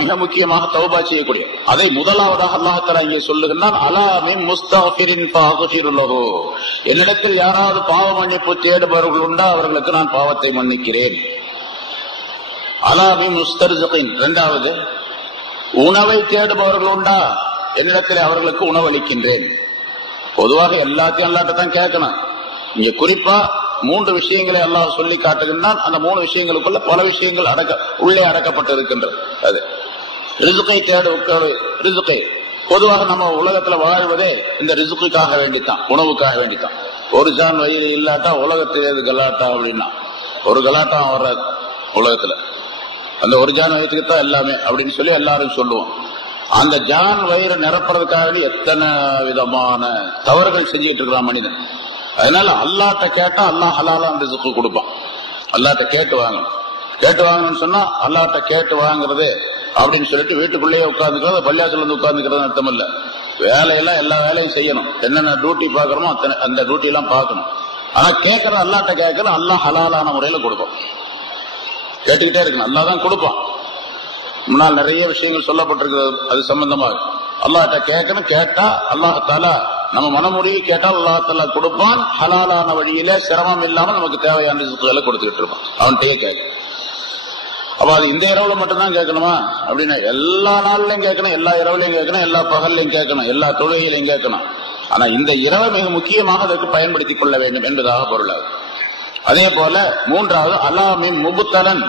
மிக முக்கியமாக தௌபா செய்யக்கூடிய அதை முதலாவதாக அல்லாஹ் தஆலா இங்கே சொல்லுகிறான். அலா மின் முஸ்தக்ஃபிரின் ஃபஅக்ஃபிர் லஹு, என்னிடத்தில் யாராவது பாவ மன்னிப்பு தேடுபவர்கள் உண்டா அவர்களுக்கு நான் பாவத்தை மன்னிக்கிறேன். அலா மின் முஸ்தர்ஸிகின், இரண்டாவது உணவை தேடுபவர்கள் உண்டா என்னிடத்தில் அவர்களுக்கு உணவளிக்கின்றேன். பொதுவாக எல்லாத்தையும் அல்லாஹ்ட்ட தான் கேட்கணும். இங்க குறிப்பா 3 விஷயங்களை அல்லாஹ் சொல்லி காட்டுகின்றான். அந்த 3 விஷயங்களுக்குள்ள பல விஷயங்கள் உள்ளே அடக்கப்பட்டு இருக்கின்றது. அது ரிசுக்கை ரிசுக்கை பொதுவாக நம்ம உலகத்துல வாழ்வதே இந்த ரிசுக்குக்காக வேண்டித்தான், உணவுக்காக வேண்டித்தான். ஒரு ஜான் வயிறு இல்லாட்டா உலகத்தில் எது கலாட்டா அப்படின்னா ஒரு கலாட்டா வர்றாது உலகத்துல. அந்த ஒரு ஜான் வயிற்றுக்கு தான் எல்லாமே அப்படின்னு சொல்லி எல்லாரும் சொல்லுவோம். அந்த ஜான் வயிறு நிரப்புறதுக்காக எத்தனை விதமான தவறுகள் செஞ்சுட்டு இருக்கிறான் மனிதன். அதனால அல்லாஹ்ட்ட கேட்டா அல்லாஹ் ஹலாலான ரிஸ்க் கொடுப்பான். அல்லாஹ்ட்ட கேட்டு வாங்கணும்னு சொன்னா அல்லாஹ்ட்ட கேட்டு வாங்குறது அப்படின்னு சொல்லிட்டு வீட்டுக்குள்ளேயே உட்கார்ந்துக்கிறது, பள்ளியாசல் வந்து உட்கார்ந்துக்கிறது அர்த்தம் இல்ல. வேலையெல்லாம் எல்லா வேலையும் செய்யணும். என்னென்ன டியூட்டி பாக்குறோமோ அந்த டியூட்டி எல்லாம் பார்க்கணும். ஆனா கேட்கறது அல்லாஹ்ட்ட கேட்கறது அல்லாஹ் ஹலாலான முறையில கொடுப்பான். கேட்டுக்கிட்டே இருக்கணும், அல்லாஹ் தான் கொடுப்பான். முன்னால் நிறைய விஷயங்கள் சொல்லப்பட்டிருக்கிறது அது சம்பந்தமாக. அல்லாஹ்ட்ட கேட்கணும், கேட்டா அல்லாஹ் தஆலா நம்ம மனமுறையை கேட்டால் அல்லாஹ் தஆலா கொடுப்பான். ஹலாலான வழியில சிரமம் இல்லாமல் நமக்கு தேவையான ரிஸ்க்குகளை கொடுத்துக்கிட்டு இருப்பான். அவன்கிட்டயே கேட்க. அப்ப அது இந்த இரவுல மட்டும்தான் கேட்கணுமா அப்படின்னு எல்லா நாள்லயும் கேட்கணும், எல்லா இரவுலையும் கேட்கணும், எல்லா பகல்லையும் கேட்கணும், எல்லா தொழுகையிலையும் கேட்கணும். ஆனா இந்த இரவை மிக முக்கியமாக அதற்கு பயன்படுத்திக் கொள்ள வேண்டும் என்பதாக பொருளாகும். அதே போல 3வது அலாமின் முபுத்தலன்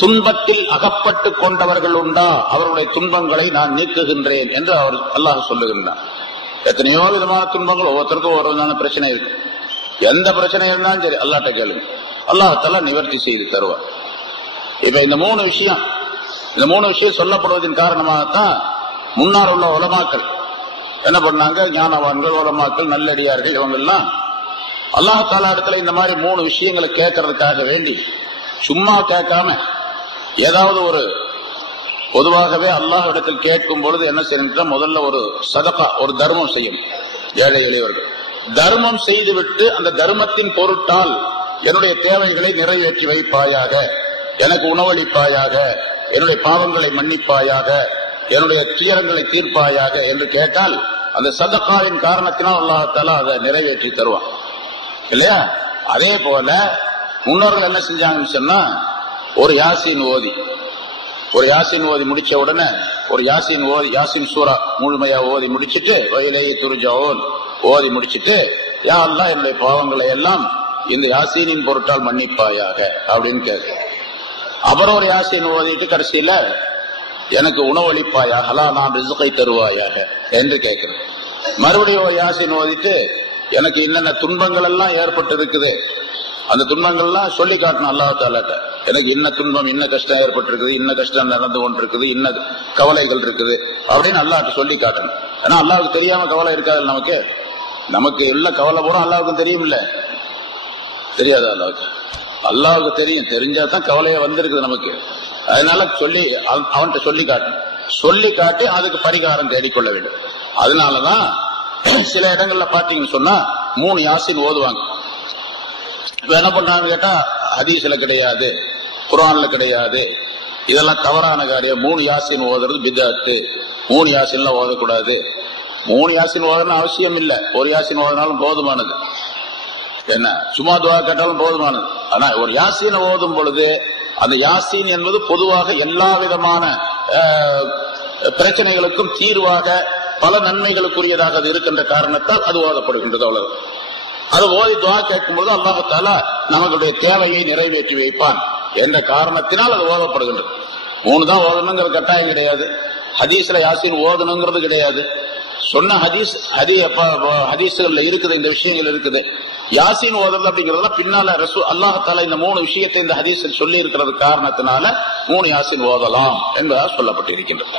துன்பத்தில் அகப்பட்டு கொண்டவர்கள் உண்டா அவர்களுடைய துன்பங்களை நான் நீக்குகின்றேன் என்று அவர் அல்லாஹ் சொல்லுகின்றார். எத்தனையோ விதமான துன்பங்கள், ஒவ்வொருத்தருக்கும் ஒரு விதமான பிரச்சனை இருக்கு. எந்த பிரச்சனை இருந்தாலும் சரி அல்லாஹ்ட்ட கேளுங்க, அல்லாஹ் தஆலா நிவர்த்தி செய்து தருவார். இப்ப இந்த 3 விஷயம் சொல்லப்படுவதன் காரணமாகத்தான் முன்னால் உள்ள உலமாக்கள் என்ன பண்ணாங்க, ஞானவான்கள், உலமாக்கள், நல்லடியார்கள் இவங்க எல்லாம் அல்லாஹ் தஆலா இடத்துல இந்த மாதிரி 3 விஷயங்களை கேட்கறதுக்காக வேண்டி சும்மா கேட்காம ஏதாவது ஒரு பொதுவாகவே அல்லாஹ் இடத்தில் கேட்கும் பொழுது என்ன செய்யணும், முதல்ல ஒரு சதகா, ஒரு தர்மம் செய்யும். ஏழை எளியவர்கள் தர்மம் செய்துவிட்டு அந்த தர்மத்தின் பொருட்டால் என்னுடைய தேவைகளை நிறைவேற்றி வைப்பாயாக, எனக்கு உணவளிப்பாயாக, என்னுடைய பாவங்களை மன்னிப்பாயாக, என்னுடைய துயரங்களை தீர்ப்பாயாக என்று கேட்டால் அந்த சதகாவின் காரணத்தினால் அல்லாஹ் தஆலா அதை நிறைவேற்றி தருவான் இல்லையா? அதே போல முன்னோர்கள் என்ன செஞ்சாங்கன்னு சொன்னா, ஒரு யாசீன் ஓதி முடிச்ச உடனே ஒரு யாசீன் சூரா முழுமையா ஓதி முடிச்சுட்டு வயலேயே துருஜாவோன் ஓதி முடிச்சுட்டு யா அல்லாஹ் என்னுடைய பாவங்களை எல்லாம் இந்த யாசீனின் பொருட்டால் மன்னிப்பாயாக அப்படின்னு கேட்க. அப்புறம் ஒரு யாசீன் ஓதிட்டு கடைசியில எனக்கு உணவளிப்பாயாக, ஹலாலான ரிஸ்கை தருவாயாக என்று கேட்கிறேன். மறுபடியும் ஒரு யாசீன் ஓதிட்டு எனக்கு என்னென்ன துன்பங்கள் எல்லாம் ஏற்பட்டு இருக்குது அந்த துன்பங்கள்லாம் சொல்லி காட்டணும் அல்லாஹ் தஆலாட்ட. எனக்கு இன்ன துன்பம், இன்ன கஷ்டம் ஏற்பட்டிருக்குது, இன்ன கஷ்டம் நடந்து கொண்டிருக்குது, இன்ன கவலைகள் இருக்குது அப்படின்னு அல்லாஹ்ட்ட சொல்லி காட்டணும். ஏன்னா அல்லாஹ்வுக்கு தெரியாம கவலை இருக்காது. நமக்கு எல்லா கவலை பூரா அல்லாஹ்வுக்கு தெரியும் இல்ல, தெரியாது அல்லாஹ்வுக்கு தெரியும். தெரிஞ்சாதான் கவலையே வந்திருக்குது நமக்கு. அதனால அவன்கிட்ட சொல்லி காட்டணும். சொல்லி காட்டி அதுக்கு பரிகாரம் தேடிக்கொள்ள வேண்டும். அதனாலதான் சில இடங்கள்ல பாத்தீங்கன்னு சொன்னா 3 யாசீன் ஓதுவாங்க. என்ன பண்றாங்க கேட்டா ஹதீஸ்ல கிடையாது, குர்ஆன்ல கிடையாது, இதெல்லாம் தவறான காரியம். 3 யாசீன் ஓதுறது பித்அத், 3 யாசீன்லாம் ஓதக்கூடாது. 3 யாசீன் ஓதணும் அவசியம் இல்ல, ஒரு யாசீன் ஓதினாலும் போதுமானது. என்ன சும்மா துஆ கேட்டாலும் போதுமானது. ஆனா ஒரு யாசீனை ஓதும் பொழுது அந்த யாசீன் என்பது பொதுவாக எல்லா விதமான பிரச்சனைகளுக்கும் தீர்வாக பல நன்மைகளுக்குரியதாக அது இருக்கின்ற காரணத்தால் அது ஓதப்படுகின்றது. அவ்வளவு அது ஓதி துஆ கேட்கும்போது அல்லாஹ் தஆலா நமக்குடைய தேவையை நிறைவேற்றி வைப்பான் என்ற காரணத்தினால் அது ஓதப்படுகின்றது. 3 தான் ஓதணுங்கிற கட்டாயம் கிடையாது. ஹதீஸ்ல யாசீன் ஓதணுங்கிறது கிடையாது. சொன்ன ஹதீஸ்கள்ல இருக்குது, இந்த விஷயங்கள் இருக்குது. யாசீன் ஓதுறது அப்படிங்கறதுல பின்னால அல்லாஹ் தஆலா இந்த 3 விஷயத்தை இந்த ஹதீஸில் சொல்லி இருக்கிறது காரணத்தினால 3 யாசீன் ஓதலாம் என்பதாக சொல்லப்பட்டிருக்கின்றது.